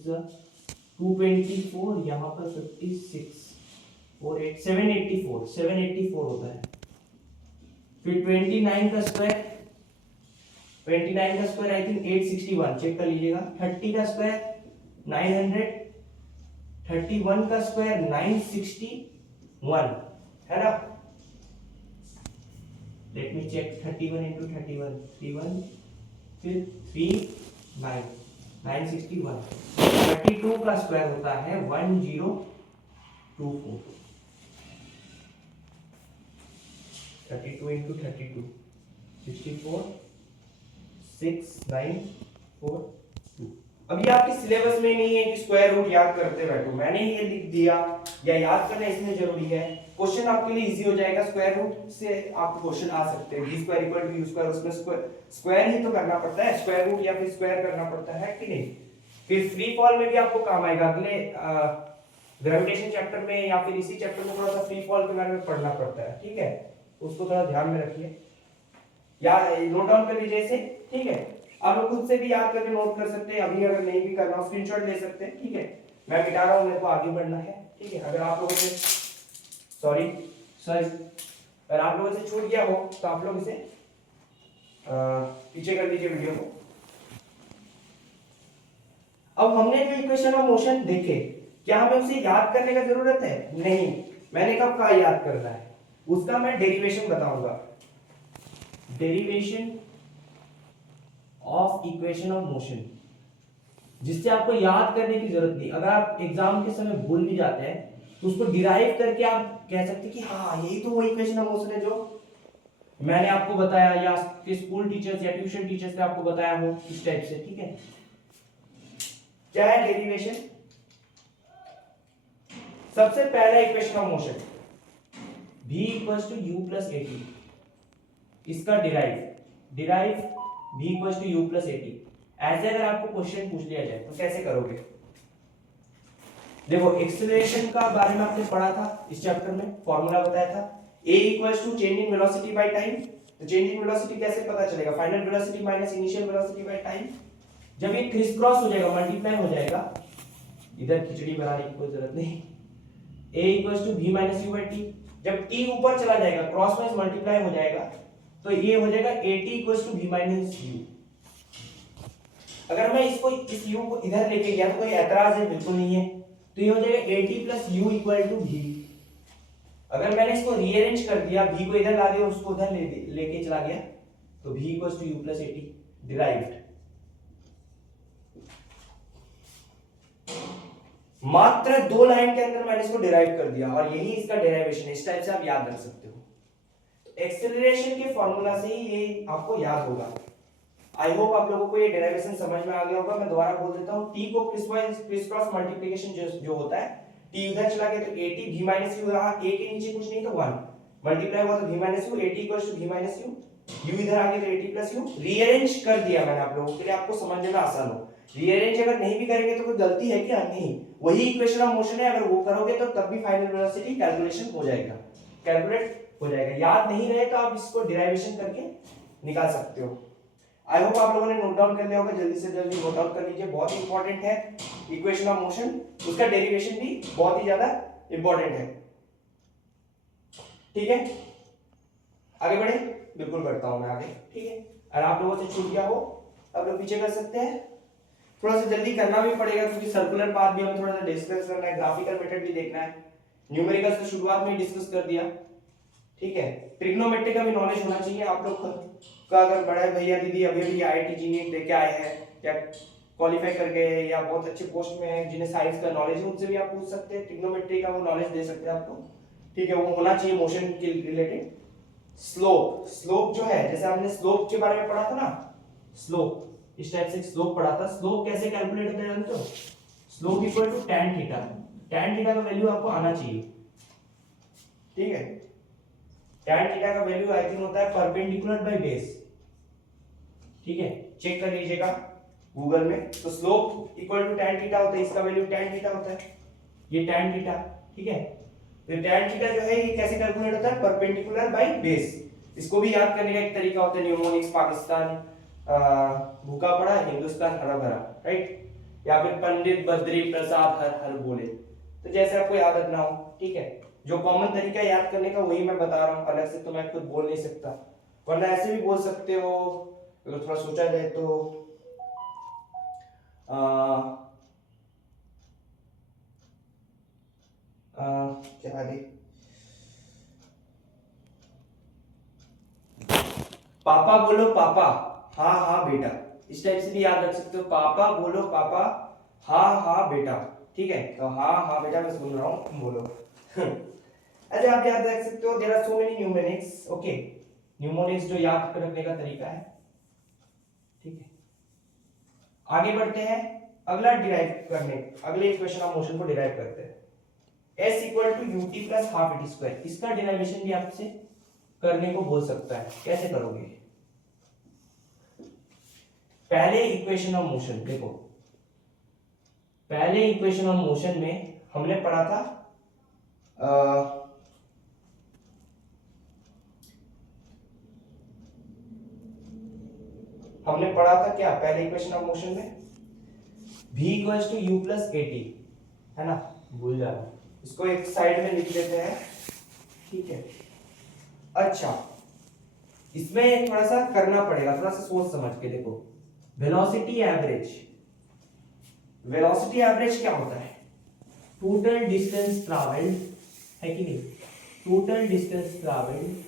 224, यहाँ पर 56, 4 8 784 होता है। फिर 29 का स्क्वायर आई थिंक 861, चेक कर लीजिएगा। 30 का स्क्वायर 900, 31 का स्क्वायर 961 है ना। लेट मी चेक, 31 into 31 31, फिर 3 9 961। 32 का स्क्वायर होता है 1024, 32 into 32 64 6 9 4 2। अब ये आपके सिलेबस में नहीं है कि स्क्वायर रूट याद करते बैठो, मैंने ये लिख दिया, या याद करना इसमें जरूरी है, क्वेश्चन आपके लिए इजी हो जाएगा। स्क्वायर रूट से आपको क्वेश्चन आ सकते हैं, v square equal to u square, उसमें स्क्वायर ही तो करना पड़ता है, स्क्वायर रूट या फिर स्क्वायर करना पड़ता है कि नहीं। फिर फ्री फॉल में भी आपको काम आएगा, अगले ग्रेविटेशन चैप्टर में या फिर इसी चैप्टर में थोड़ा सा फ्री फॉल के बारे में पढ़ना पड़ता है, ठीक है, उसको थोड़ा ध्यान में रखिए, याद नोट डाउन कर लीजिए इसे, ठीक है। आप लोग खुद से भी याद करके नोट कर सकते हैं, अभी अगर नहीं भी करना हो स्क्रीनशॉट ले सकते हैं, ठीक है। मैं मिटा रहा हूं, मेरे को आगे बढ़ना है, ठीक है। अगर आप लोगों से सॉरी अगर आप लोगों से छूट गया हो तो आप लोग इसे पीछे कर लीजिए वीडियो को। अब हमने जो इक्वेशन ऑफ मोशन देखे, क्या हमें उसे याद करने का जरूरत है? नहीं, मैंने कब कहा याद करना है, उसका मैं डेरिवेशन बताऊंगा, derivation of equation of motion, जिससे आपको याद करने की जरूरत नहीं। अगर आप एग्जाम के समय भूल भी जाते हैं तो उसको डिराइव करके आप कह सकते हैं कि हाँ यही तो वो इक्वेशन ऑफ मोशन है जो मैंने आपको बताया, या स्कूल टीचर्स या ट्यूशन टीचर्स ने आपको बताया हो, इस टाइप से, ठीक है। क्या है डेरिवेशन? सबसे पहला equation of motion v equals to u plus at, इसका derive v equals to u plus at। ऐसे अगर आपको क्वेश्चन पूछ लिया जाए तो कैसे करोगे? देखो, एक्सेलरेशन का बारे में आपने पढ़ा था इस चैप्टर में, फॉर्मूला बताया था, a equals to change in velocity by time. तो चेंज इन वेलोसिटी कैसे पता चलेगा? Final velocity minus initial velocity by time. जब ये क्रिस क्रॉस हो जाएगा, मल्टीप्लाई हो जाएगा, इधर खिचड़ी बनाने की कोई जरूरत नहीं, a equals to v minus you by t. जब t ऊपर चला जाएगा, क्रॉस वाइज मल्टीप्लाई हो जाएगा, तो ये हो जाएगा at equals to v minus u. अगर मैं इसको इस u को इधर लेके गया तो कोई ऐतराज है? बिल्कुल नहीं है। तो ये हो जाएगा at plus u equal to v। अगर मैंने इसको रीअरेंज कर दिया, v को इधर ला दिया और उसको उधर लेके चला गया, तो v equals to u plus at derived. मात्र 2 लाइन के अंदर मैंने इसको डिराइव कर दिया और यही इसका डेरिवेशन है। इस टाइप से आप याद रख सकते हो। तो एक्सेलरेशन के फॉर्मूला से ही ये आपको याद होगा। आई होप आप लोगों को ये डेरिवेशन समझ में आ गया होगा। मैं दोबारा बोल देता हूँ, t को क्रिस क्रॉस मल्टीप्लिकेशन जो होता है, t उधर चला गया तो at v माइनस यू, यहाँ a के नीचे कुछ नहीं तो 1 मल्टीप्लाई हुआ तो v minus u, at equals to v minus u, u इधर आ गया तो at प्लस यू। रीअरेंज कर दिया मैंने आप लोगों के लिए, आपको समझने में आसान हो। रीअरेंज अगर नहीं भी करेंगे तो कोई गलती है क्या? नहीं, वही इक्वेशन ऑफ मोशन है, अगर वो करोगे तो तब भी फाइनल वेलोसिटी कैलकुलेशन हो जाएगा, कैलकुलेट हो जाएगा। याद नहीं रहे तो आप इसको डिराइवेशन करके निकाल सकते हो। आई होप आप लोगों ने नोट डाउन कर लिया होगा। जल्दी से जल्दी नोट डाउन कर लीजिए, बहुत ही इंपॉर्टेंट है इक्वेशन ऑफ मोशन, उसका डेरिवेशन भी बहुत ही ज्यादा इंपॉर्टेंट है। ठीक है, आगे बढ़े? बिल्कुल बढ़ता हूं मैं आगे। ठीक है, अगर आप लोगों से छूट गया हो आप लोग पीछे कर सकते हैं। थोड़ा सा जल्दी करना भी पड़ेगा क्योंकि सर्कुलर पाथ भी हमें थोड़ा सा डिस्कस करना है, ग्राफिकल मेथड भी देखना है। न्यूमेरिकल्स तो शुरुआत में ही डिस्कस कर दिया। ठीक है, ट्रिग्नोमेट्री का भी नॉलेज होना चाहिए आप लोग का। अगर बड़े भैया दीदी अभी अभी IIT जीनीट लेके आए हैं या क्वालिफाई कर गए या बहुत अच्छे पोस्ट में हैं जिन्हें साइंस का नॉलेज है, उनसे भी आप पूछ सकते हैं, ट्रिग्नोमेट्री का वो नॉलेज दे सकते हैं आपको। ठीक है, वो होना चाहिए मोशन के रिलेटेड। स्लोप जो है, जैसे हमने स्लोप के बारे में पढ़ा था ना, स्लोप इस टाइप से स्लोप पढ़ा था। स्लोप कैसे कैलकुलेट होता है जानते हो? Slope equal to tan theta. tan theta का वैल्यू आपको आना चाहिए। ठीक है, tan थीटा का वैल्यू आई थिंक होता है परपेंडिकुलर बाय बेस। ठीक है, चेक कर लीजिएगा गूगल में। तो slope equal to tan theta होता है, इसका वैल्यू tan थीटा होता है, ये tan थीटा। ठीक है, तो tan थीटा जो है ये कैसे कैलकुलेट होता है? Perpendicular by base. इसको भी याद करने का एक तरीका होता है, न्यूमोनिक्स, पाकिस्तान भूखा पड़ा, हिंदुस्तान हरा भरा, राइट? या फिर पंडित बद्री प्रसाद हर हर बोले। तो जैसे आपको आदत ना हो, ठीक है, जो कॉमन तरीका याद करने का वही मैं बता रहा हूँ, अलग से तो मैं खुद बोल नहीं सकता। वरना ऐसे भी बोल सकते हो अगर थोड़ा सोचा जाए तो। क्या दे, पापा बोलो पापा, हाँ हाँ बेटा, इस टाइप से भी याद रख सकते हो। पापा बोलो पापा, हाँ हाँ बेटा। ठीक है, तो हाँ हाँ बेटा मैं सुन रहा हूँ, तुम बोलो। ऐसे आप याद रख सकते हो। There are so many numerics. Okay, mnemonics जो याद रखने का तरीका है। ठीक है, आगे बढ़ते हैं। अगला डिराइव करने, अगले इक्वेशन ऑफ मोशन को डिराइव करते हैं। s equal to ut plus half it square. इसका डिराइवेशन भी आपसे करने को बोल सकता है, कैसे करोगे? पहले इक्वेशन ऑफ मोशन देखो, पहले इक्वेशन ऑफ मोशन में हमने पढ़ा था क्या पहले इक्वेशन ऑफ मोशन में? v equals to u plus at, है ना? भूल जा रहा, इसको एक साइड में लिख लेते हैं। ठीक है, अच्छा, इसमें थोड़ा सा करना पड़ेगा, थोड़ा सा सोच समझ के देखो। वेलोसिटी एवरेज, वेलोसिटी एवरेज क्या होता है? टोटल डिस्टेंस ट्रैवल्ड, है कि नहीं? Total distance travelled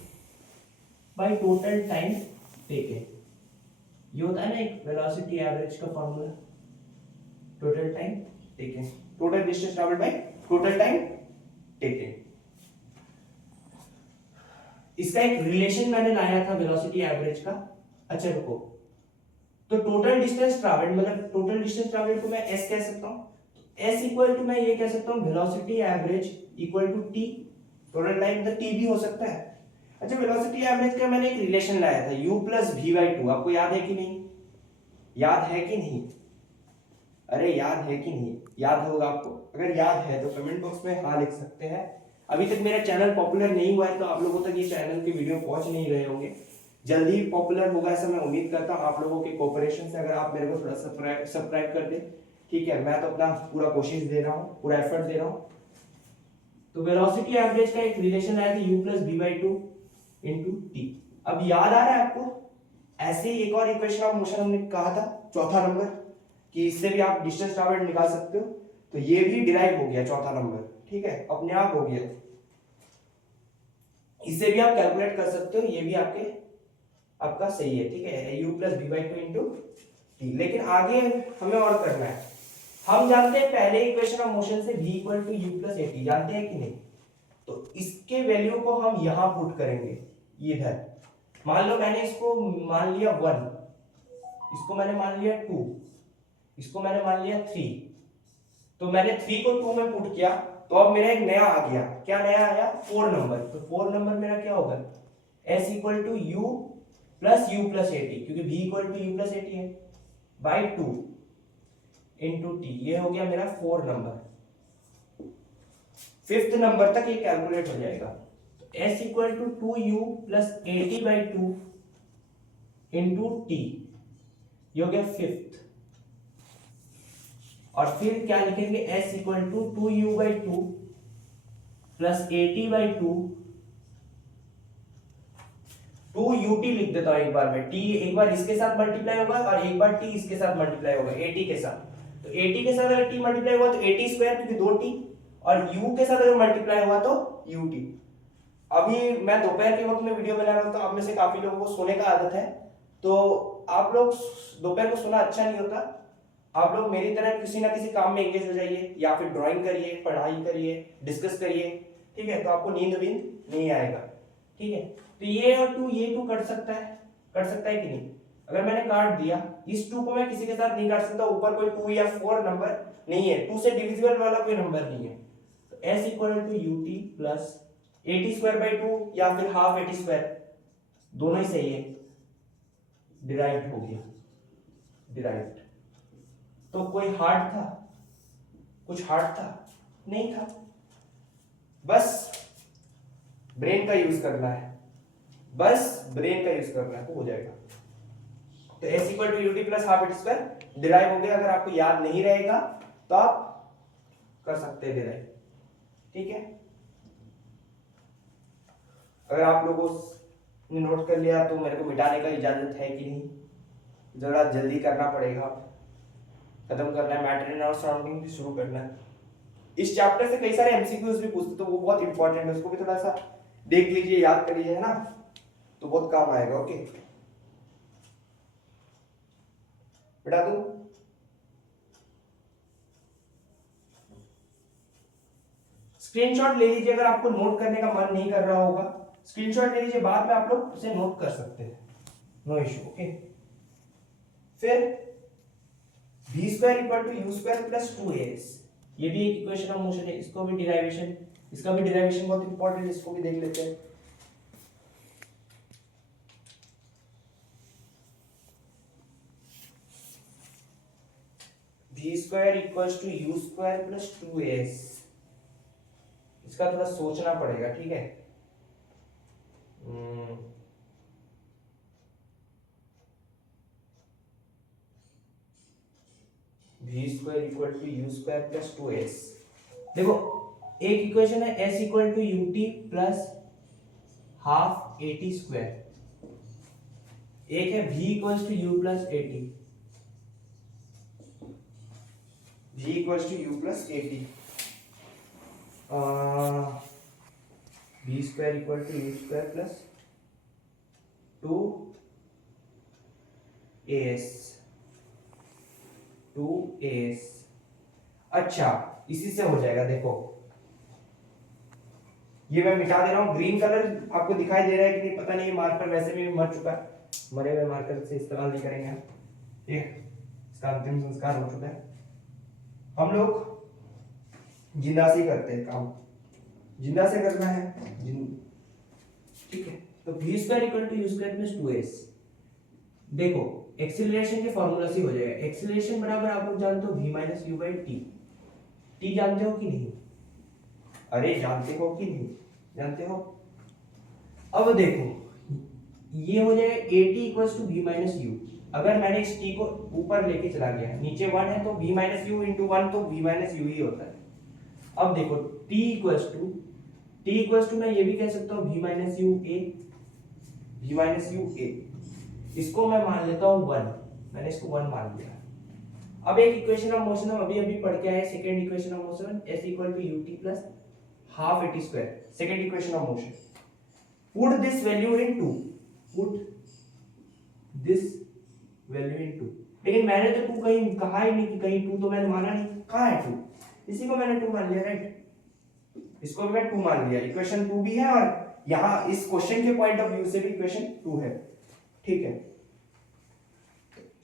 by total time taken, ये होता है ना एक वेलोसिटी एवरेज का formula. Total time taken, total distance travelled by total time taken. इसका एक रिलेशन मैंने लाया था वेलोसिटी एवरेज का। अच्छा रुको, तो टोटल डिस्टेंस ट्रैवल्ड मतलब टोटल डिस्टेंस ट्रैवल्ड को मैं s कह सकता हूं। s इक्वल टू मैं ये कह सकता हूं velocity average equal to t, total time मतलब t भी हो सकता है। अच्छा, वेलोसिटी एवरेज का मैंने एक रिलेशन लाया था u प्लस v/2, आपको याद है कि नहीं? याद है कि नहीं? अरे याद है कि नहीं? याद होगा आपको, अगर याद है तो कमेंट बॉक्स में हाँ लिख सकते हैं। अभी तक मेरा चैनल पॉपुलर नहीं हुआ है तो आप लोगों तक ये चैनल के वीडियो पहुंच नहीं रहे होंगे, जल्दी पॉपुलर होगा ऐसा मैं उम्मीद करता हूँ आप लोगों के कोऑपरेशन से। अगर आप मेरे को थोड़ा सब्सक्राइब कर दे, ठीक है, मैं तो अपना पूरा कोशिश दे रहा हूँ, पूरा एफर्ट दे रहा हूँ। तो वेलोसिटी एवरेज का एक रिलेशन आया था u plus b by two into t. अब याद आ रहा है आपको, ऐसे ही एक और इक्वेशन ऑफ मोशन हमने कहा था चौथा नंबर, कि इससे भी आप डिस्टेंस ट्रैवल्ड निकाल सकते हो। तो ये भी डिराइव हो गया चौथा नंबर, ठीक है, अपने आप हो गया। इसे भी आप कैलकुलेट कर सकते हो, ये भी आपका सही है, ठीक है, u plus b by two into t. लेकिन आगे हमें और करना है। हम जानते हैं पहले इक्वेशन ऑफ मोशन से v equal to u plus a t, जानते हैं कि नहीं? तो इसके वैल्यू को हम यहां पुट करेंगे, इधर। मान लो मैंने इसको मान लिया 1, इसको मैंने मान लिया 2, इसको मैंने मान लिया 3। तो मैंने 3 को 2 में पुट किया, तो अब मेरा एक नया आ गया। क्या नया आया? 4 नंबर। तो 4 नंबर मेरा क्या होगा? s equal to u plus a t, क्योंकि v equal to u plus a t है, बाई 2 इंटू टी। ये हो गया मेरा 4 नंबर। 5th नंबर तक ये कैलकुलेट हो जाएगा। तो s equal to 2u plus a t by 2 into t, ये हो गया 5th। और फिर क्या लिखेंगे? s equal to 2u by 2 plus a t by 2 2ut लिख देता हूं एक बार में। t एक बार इसके साथ मल्टीप्लाई होगा और एक बार t इसके साथ मल्टीप्लाई होगा, at के साथ। तो at के साथ अगर t मल्टीप्लाई हुआ तो at स्क्वायर, क्योंकि 2t, और u के साथ अगर मल्टीप्लाई हुआ तो ut। अभी मैं दोपहर के वक्त में वीडियो बना रहा हूं, तो आप में से काफी लोगों को सोने का आदत है, तो आप लोग दोपहर को सोना अच्छा नहीं होता। आप लोग मेरी तरह किसी ना किसी काम में एंगेज हो जाइए, या फिर ड्राइंग करिए, पढ़ाई करिए, डिस्कस करिए, ठीक है, तो आपको नींद नहीं आएगा, ठीक है। तो ये और 2 ये 2 कट सकता है कि नहीं? अगर मैंने काट दिया, इस 2 को मैं किसी के साथ नहीं काट सकता, ऊपर कोई 2 या 4 नंबर नहीं है, 2 से डिविजिबल वाला कोई नंबर नहीं है। तो s equal to ut plus a t square by 2 या फिर हाफ ए टी स्क्वायर, दोनों ही सही है, डिराइव्ड हो गया, डिराइव्ड। तो कोई हार्ड था? कुछ हार्ड था? नहीं था। बस ब्रेन का यूज करना है, तो हो जाएगा। तो s equal to u t plus half a t square derive हो गया। अगर आपको याद नहीं रहेगा तो आप कर सकते हैं डिराइव, ठीक है। अगर आप लोगों ने नोट कर लिया तो मेरे को मिटाने का इजाजत है कि नहीं? जरा जल्दी करना पड़ेगा, खत्म करना है। मैटर इन और सराउंडिंग शुरू करना है। इस चैप्टर से कई सारे एमसीक्यूज भी पूछते, तो वो बहुत इंपॉर्टेंट है, उसको भी थोड़ा सा देख लीजिए, याद कर लीजिए, है ना, तो बहुत काम आएगा। ओके बेटा, तू स्क्रीनशॉट ले लीजिए। अगर आपको नोट करने का मन नहीं कर रहा होगा, स्क्रीनशॉट ले लीजिए, बाद में आप लोग उसे नोट कर सकते हैं, नो इश्यू। ओके, फिर v square equal to u square plus 2as, ये भी एक इक्वेशन ऑफ मोशन है। इसका भी डिराइवेशन बहुत इंपॉर्टेंट है, इसको भी देख लेते हैं। v square equals to u square plus 2as, इसका थोड़ा सोचना पड़ेगा, ठीक है। v square equal to u square plus 2s। देखो, एक इक्वेशन है s equal to ut plus half at square, एक है v equals to u plus at, v equals to u plus at, v square equal to u square plus 2as। अच्छा, इसी से हो जाएगा। देखो, ये मैं मिटा दे रहा हूं। ग्रीन कलर आपको दिखाई दे रहा है कि नहीं पता नहीं, मार्कर वैसे भी मर चुका है, मरे हुए मार्कर से इस्तेमाल नहीं करेंगे हम, ठीक है, इसका अंतिम संस्कार हो चुका है। हम लोग जिंदा से करते हैं काम, जिंदा से करना है, ठीक है। तो v square equal to u square plus 2s। देखो, एक्सीलरेशन के फॉर्मूला से हो जाएगा। एक्सीलरेशन बराबर आप लोग जानते हो v minus you by T. T जानते हो कि नहीं? अरे जानते हो कि नहीं? जानते हो। अब देखो, ये हो जाएगा a t equals to v minus u. अगर मैंने इस टी को ऊपर लेके चला गया, नीचे 1 है तो v माइनस यू इंटू 1 तो v माइनस यू ही होता है। अब देखो t इक्वल्स टू मैं ये भी कह सकता हूँ v माइनस यू ए, इसको मैं मान लेता हूँ 1, मैंने इसको 1 मान लिया। अब एक इक्वेशन ऑफ मोशन हम अभी पढ़ के आए, second equation of motion s equal to ut plus half at square, second equation of motion. Put this value in 2, put this value in 2। लेकिन मैंने तो 2 कहीं कहा ही नहीं कि कहीं 2 तो मैंने माना नहीं, कहाँ है 2? इसी को मैंने 2 मान लिया, राइट? इसको भी मैं 2 मान लिया, इक्वेशन 2 भी है और यहाँ इस क्वेश्चन के पॉइंट ऑफ व्यू से भी इक्वेशन 2 है, ठीक है।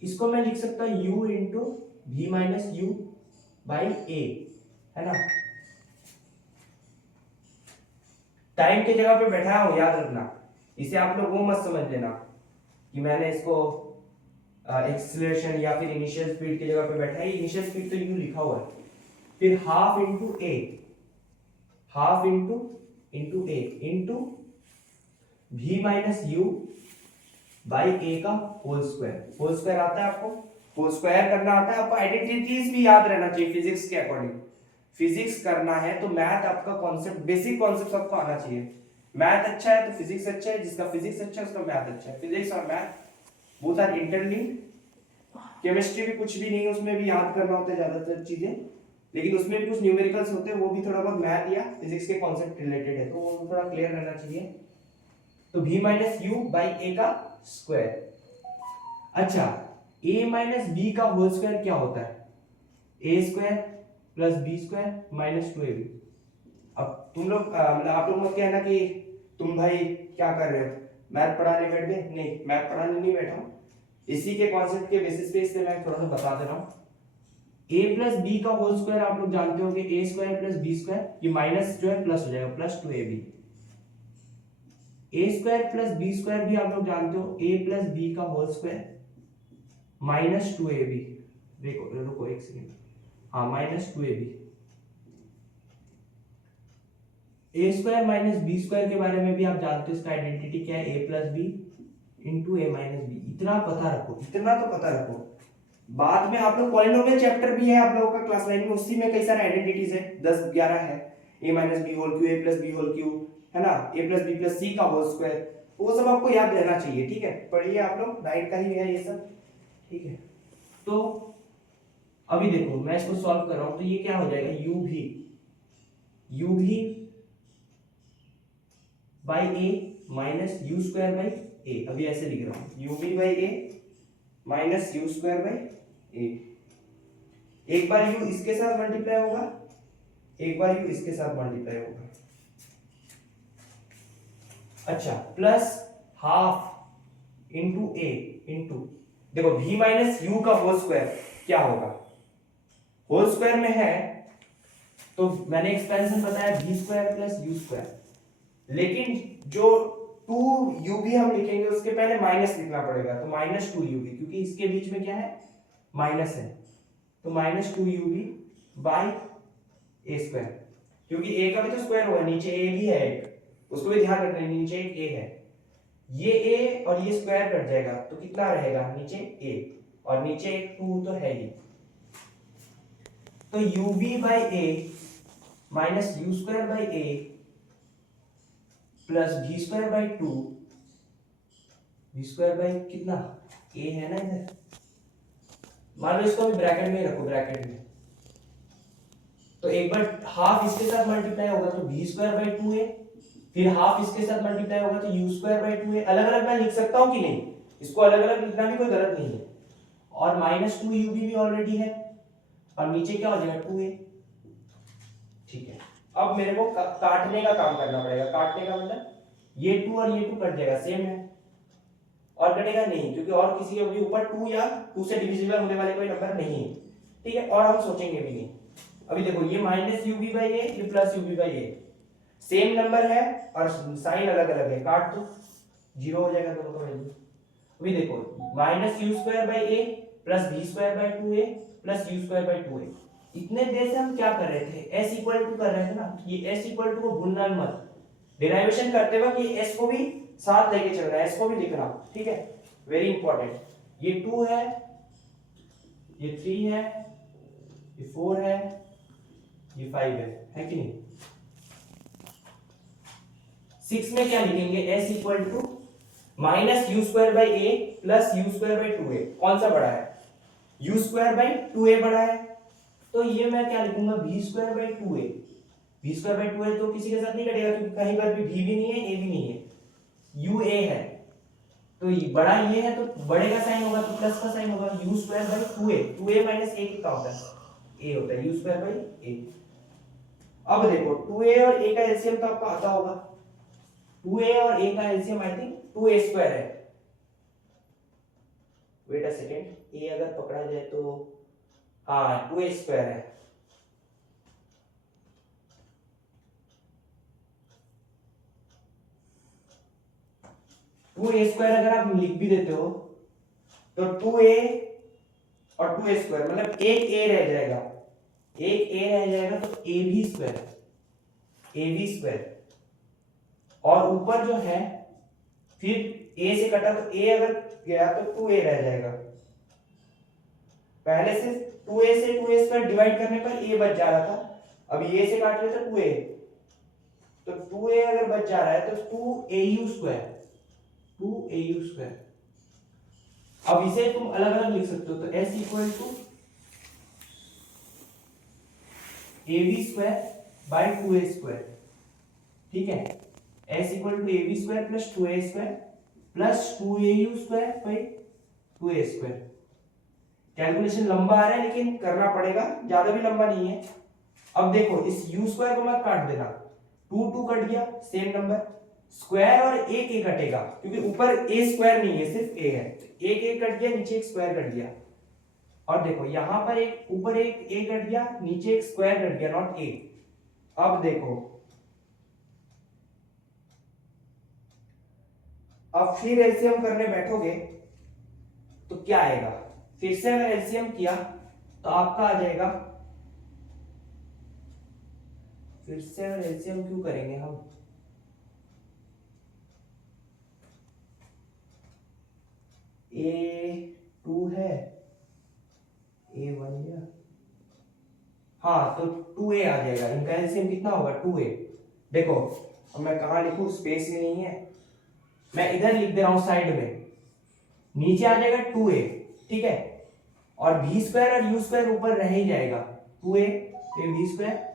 इसको मैं लिख सकता हूँ u into V minus you by A, है ना? टाइम की जगह पे बैठा हूं, याद रखना। इसे आप लोग वो मत समझ लेना कि मैंने इसको एक्सीलरेशन या फिर इनिशियल स्पीड की जगह पे बैठा है। इनिशियल स्पीड तो u लिखा हुआ है, फिर half into A, half into A into V minus you by A का होल स्क्वायर। होल स्क्वायर आता है आपको? होल स्क्वायर करना आता है आपको? आइडेंटिटीज भी याद रहना चाहिए फिजिक्स के अकॉर्डिंग। फिजिक्स करना है तो मैथ आपका कॉन्सेप्ट, बेसिक कॉन्सेप्ट आपको आना चाहिए। मैथ अच्छा है तो फिजिक्स अच्छा है, जिसका फिजिक्स अच्छा है उसका मैथ अच्छा है। फिजिक्स और math both are interlinked. Chemistry भी कुछ भी नहीं है, उसमें भी याद करना होता है ज्यादातर चीजें, लेकिन उसमें भी कुछ न्यूमेरिकल्स होते हैं, वो भी थोड़ा बहुत मैथ या फिजिक्स के कॉन्सेप्ट रिलेटेड है, तो वो थोड़ा क्लियर रहना चाहिए। तो v minus you by A का स्क्वायर। अच्छा, a माइनस बी का होल स्क्वायर क्या होता है? A square plus B square minus 2ab। अब तुम लोग मतलब आप लोग मत कहना कि तुम भाई क्या कर रहे हो, मैथ पढ़ाने बैठ गए। नहीं, मैथ पढ़ाने नहीं बैठा हूं, इसी के कॉन्सेप्ट के बेसिस पे इसलिए मैं थोड़ा सा बता दे रहा हूं। a प्लस बी का होल स्क्वायर आप लोग जानते होंगे, a square plus B square, ये माइनस जो है प्लस हो जाएगा, plus 2ab। a square plus B square भी आप लोग जानते हो, a प्लस बी का होल स्क्वायर माइनस 2ab। देखो रुको एक सेकंड, हाँ minus 2ab। A square minus b square के बारे में भी आप जानते हो, इसका आइडेंटिटी क्या है? a plus b into a minus b. इतना पता रखो, इतना तो पता रखो। बाद में आप लोग पॉलिनोमियल चैप्टर भी है आप लोगों का क्लास 9 में, उसी में कई सारे आइडेंटिटीज है, 10-11 है। a minus b whole cube, a plus b whole cube, है ना? a plus b plus c का होल स्क्वायर, वो सब आपको याद रहना चाहिए, ठीक है? पढ़िए आप लोग, 9 का ही है ये सब, ठीक है? तो अभी देखो मैं इसको सॉल्व कर रहा हूं, तो ये क्या हो जाएगा? u भी by A minus you square by A. अभी ऐसे लिख रहा हूं, u भी by A minus you square by A. एक बार u इसके साथ मल्टीप्लाई होगा, एक बार u इसके साथ मल्टीप्लाई होगा। अच्छा, plus half into A into, देखो v माइनस यू का होल स्क्वायर क्या होगा? होल स्क्वायर में है तो मैंने एक्सपेंशन बताया v square plus u square, लेकिन जो 2u भी हम लिखेंगे उसके पहले माइनस लिखना पड़ेगा, तो माइनस 2u भी, क्योंकि इसके बीच में क्या है? माइनस है, तो माइनस 2u भी बाई ए स्क्वायर, क्योंकि a का भी तो स्क्वायर होगा, नीचे a भी है एक, उसको भी ध्यान रखना, नीचे एक a है, ये a और ये स्क्वायर कट जाएगा तो कितना रहेगा? नीचे a और नीचे एक 2 तो है ही, तो ub by a minus you square by a plus v square by 2, v square by कितना? a है ना इधर, मान लो इसको भी ब्रैकेट में रखो, ब्रैकेट में, तो एक बार हाफ इसके साथ मल्टीप्लाई होगा तो v स्क्वायर बाई 2a, फिर हाफ इसके साथ मल्टीप्लाई होगा तो u स्क्वायर बाई 2a। अलग अलग मैं लिख सकता हूं कि नहीं? इसको अलग अलग लिखना भी कोई गलत नहीं है। और माइनस 2u भी ऑलरेडी है, और नीचे क्या हो जाएगा? 2a, ठीक है? अब मेरे को काटने का काम करना पड़ेगा। काटने का मतलब ये 2 और ये 2 कट जाएगा, सेम है, और कटेगा नहीं, क्योंकि और किसी के भी ऊपर 2 या 2 से डिविजिबल होने वाले कोई नंबर नहीं है, ठीक है? और हम सोचेंगे भी नहीं। अभी देखो ये minus u b by a, ये plus u b by a, same number है और साइन अलग अलग है, काट दो, जीरो हो जाएगा दोनों का वैल्यू। अभी देखो minus you square by a plus B square by 2a plus u square by 2a। इतने देर से हम क्या कर रहे थे? s इक्वल टू कर रहे थे ना, ये s इक्वल टू को भूलना मत। डेरिवेशन करते वक्त ये s को भी साथ लेके चलना है, इसको भी लिखना, ठीक है, वेरी इंपॉर्टेंट। ये 2 है, ये 3 है, ये 4 है, ये 5 है कि नहीं। 6 में क्या लिखेंगे, s equal to minus you square by a plus u square by 2a, कौन सा बड़ा है, यू स्क्वायर बाई 2a बड़ा है, तो ये मैं क्या लिखूंगा, v square by 2a। v square by 2a तो किसी के साथ नहीं कटेगा क्योंकि कहीं पर भी v भी नहीं है, a भी नहीं है, u a है, तो ये बड़ा ये है तो बड़े का साइन होगा तो प्लस का साइन होगा, u square by 2a, 2a minus a कितना होता है, a होता है, u स्क्वायर बाई a। अब देखो 2a और a का एलसीएम तो आपको आता होगा, 2a और a का LCM I think 2a square है, वेट अ सेकंड, a अगर पकड़ा जाए तो हाँ 2a स्क्वायर है, टू ए स्क्वायर अगर आप लिख भी देते हो तो 2a और 2a स्क्वायर मतलब एक a रह जाएगा, एक a रह जाएगा तो ab स्क्वायर, ab स्क्वायर, और ऊपर जो है फिर a से कटा तो a अगर गया तो 2a रह जाएगा, पहले से 2a से 2a स्क्वायर डिवाइड करने पर a बच जा रहा था, अब a से काट ले तो 2a, तो 2a अगर बच जा रहा है तो 2au स्क्वायर, 2au स्क्वायर। अब इसे तुम अलग अलग लिख सकते हो, तो s equal to ab square by 2a square, ठीक है, s equal to ab square plus 2a square plus 2au square by 2a square. Calculation लंबा आ रहा है लेकिन करना पड़ेगा, ज्यादा भी लंबा नहीं है। अब देखो इस u स्क्वायर को मत काट देना, 2 कट गया, सेम नंबर, स्क्वायर और एक ए कटेगा क्योंकि ऊपर a स्क्वायर नहीं है सिर्फ a है, एक a कट गया, नीचे एक स्क्वायर कट गया, और देखो यहां पर एक ऊपर एक a कट गया, नीचे एक स्क्वायर कट गया, नॉट a। अब देखो अब फिर एलसीएम करने बैठोगे तो क्या आएगा, फिर से अगर एलसीएम किया तो आपका आ जाएगा, फिर से अगर एलसीएम क्यों करेंगे हम, a2 है, a1 गया, हाँ तो 2a आ जाएगा, इनका एलसीएम कितना होगा 2a। देखो अब मैं कहां लिखूं, स्पेस ही नहीं है, मैं इधर लिख दे रहा हूं साइड में, नीचे आ जाएगा 2a, ठीक है, और v स्क्वायर और u स्क्वायर ऊपर रह ही जाएगा, 2a फिर v स्क्वायर,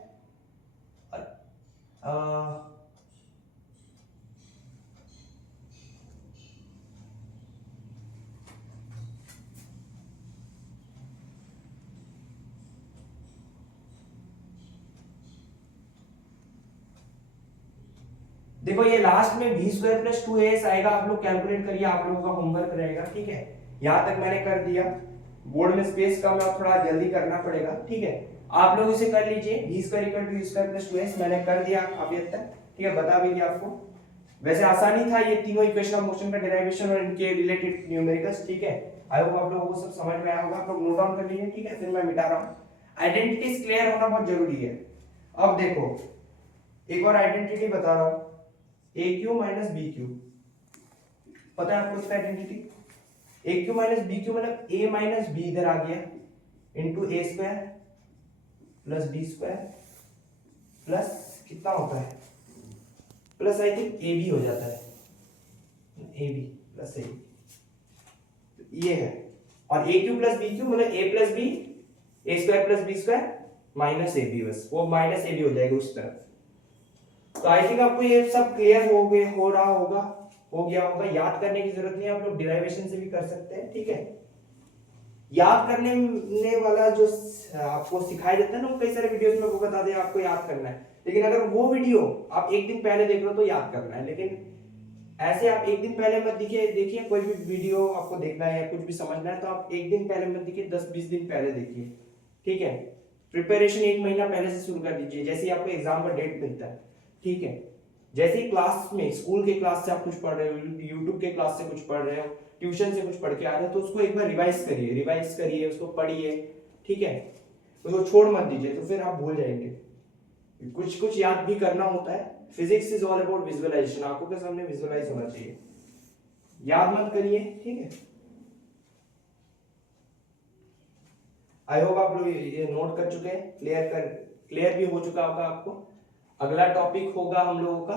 देखो ये लास्ट में v स्क्वायर प्लस 2as आएगा, आप लोग कैलकुलेट करिए, आप लोगों का होमवर्क रहेगा, ठीक है, यहां तक मैंने कर दिया, बोर्ड में स्पेस कम है और थोड़ा जल्दी करना पड़ेगा, ठीक है, आप लोग इसे कर लीजिए, v square equal to u square plus 2s मैंने कर दिया अभी तक, ठीक है, बता भी दिया आपको। वैसे आसानी था ये तीनों इक्वेशन ऑफ मोशन का डेरिवेशन और इनके रिलेटेड न्यूमेरिकल्स, ठीक है, आई होप आप लोगों को सब समझ में आया होगा, आप लोग नोट डाउन कर लीजिए, ठीक है, फिर मैं मिटा रहा हूं। आइडेंटिटीज क्लियर होना बहुत जरूरी है। अब देखो एक और आइडेंटिटी बता रहा हूं, A cube minus B cube, पता है आपको इसका identity, A cube minus B cube मतलब ए माइनस बी इधर आ गया into A square plus B square plus कितना होता है, plus I think A B हो जाता है, ए बी प्लस ए, ये है, और A cube plus B cube मतलब A plus B, A square plus B square minus A B, बस वो माइनस ए बी हो जाएगा उस तरफ। तो आई थिंक आपको ये सब क्लियर हो गए, हो रहा होगा, हो गया होगा, याद करने की जरूरत नहीं है, आप लोग डिराइवेशन से भी कर सकते हैं, ठीक है। याद करने वाला जो आपको सिखाया जाता है ना कई सारे वीडियोस में, वो बता दे आपको याद करना है, लेकिन अगर वो वीडियो आप एक दिन पहले देख रहे हो तो याद करना है, लेकिन ऐसे आप एक दिन पहले मत देखिए कोई भी वीडियो आपको देखना है या कुछ भी समझना है तो आप एक दिन पहले मत देखिए, 10-20 दिन पहले देखिए, ठीक है। प्रिपरेशन 1 महीना पहले से शुरू कर दीजिए, जैसे ही आपको एग्जाम का डेट मिलता है, ठीक है, जैसे ही क्लास में स्कूल के क्लास से आप कुछ पढ़ रहे हो, यूट्यूब के क्लास से कुछ पढ़ रहे हो, ट्यूशन से कुछ पढ़ के आ रहे हो, तो उसको एक बार रिवाइज करिए, उसको पढ़िए, ठीक है, उसको छोड़ मत दीजिए, तो फिर आप भूल जाएंगे, कुछ कुछ याद भी करना होता है, physics is all about visualisation, आंखों के सामने विजुअलाइज होना चाहिए, याद मत करिए, ठीक है। आई होप आप लोग ये नोट कर चुके हैं, क्लियर भी हो चुका होगा आपको। अगला टॉपिक होगा हम लोगों का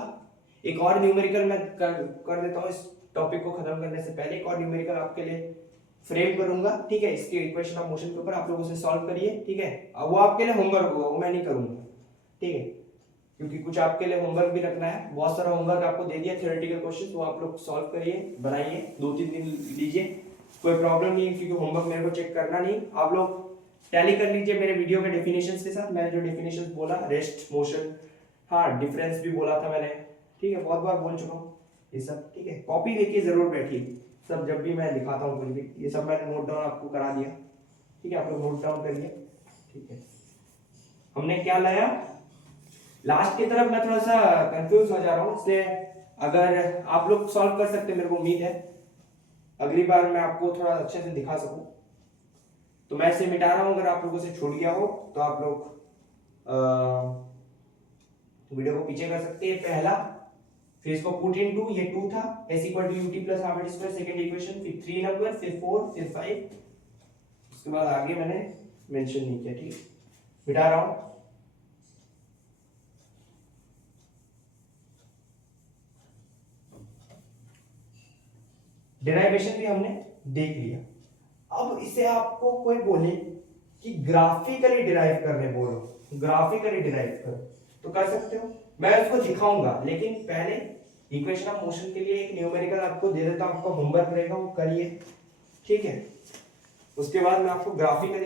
एक और न्यूमेरिकल, मैं कर देता हूँ इस टॉपिक को खत्म करने से पहले। एक और न्यूमेरिकल आपके लिए फ्रेम करूंगा, ठीक है। इसके इक्वेशन ऑफ मोशन के ऊपर आप लोग उसे सॉल्व करिए, ठीक है। अब वो आपके लिए होमवर्क होगा, वो मैं नहीं करूंगा, ठीक है, क्योंकि कुछ आपके लिए होमवर्क भी रखना है। बहुत सारा होमवर्क आपको दे दिया थ्योरेटिकल क्वेश्चन, वो आप लोग सॉल्व करिए, बनाइए, 2-3 दिन लीजिए, कोई प्रॉब्लम नहीं है, क्योंकि होमवर्क मेरे को चेक करना नहीं। आप लोग टैली कर लीजिए मेरे वीडियो के डेफिनेशंस के साथ। मैंने जो डेफिनेशंस बोला, रेस्ट, मोशन, हाँ डिफरेंस भी बोला था मैंने, ठीक है, बहुत बार बोल चुका हूँ ये सब, ठीक है। कॉपी लेके जरूर बैठिए सब, जब भी मैं दिखाता हूँ कोई भी, ये सब मैंने नोट डाउन आपको करा दिया, ठीक है। आप लोग नोट डाउन करिए, ठीक है। हमने क्या लाया लास्ट की तरफ, मैं थोड़ा सा कंफ्यूज हो जा रहा हूँ, इसलिए अगर आप लोग सॉल्व कर सकते, मेरे को उम्मीद है अगली बार मैं आपको थोड़ा अच्छे से दिखा सकूं, तो मैं इसे मिटा रहा हूं। अगर आप लोगों से छूट गया हो तो आप लोग वीडियो को पीछे कर सकते हैं। पहला, फिर इसको पुट इनटू, ये 2 था, s equal to ut plus half at square, second equation, फिर 3 नंबर, फिर 4, फिर 5, उसके बाद आगे मैंने मेंशन नहीं किया, ठीक है। मिटा रहा हूं। डेरिवेशन भी हमने देख लिया। अब इसे आपको कोई बोले कि ग्राफिकली डिराइव करने बोलो, ग्राफिकली डिराइव करो, तो कर सकते हो, मैं उसको दिखाऊंगा, लेकिन पहले इक्वेशन ऑफ मोशन के लिए एक न्यूमेरिकल आपको दे देता हूं, आपका होमवर्क रहेगा, वो करिए, ठीक है। उसके बाद मैं आपको ग्राफिकली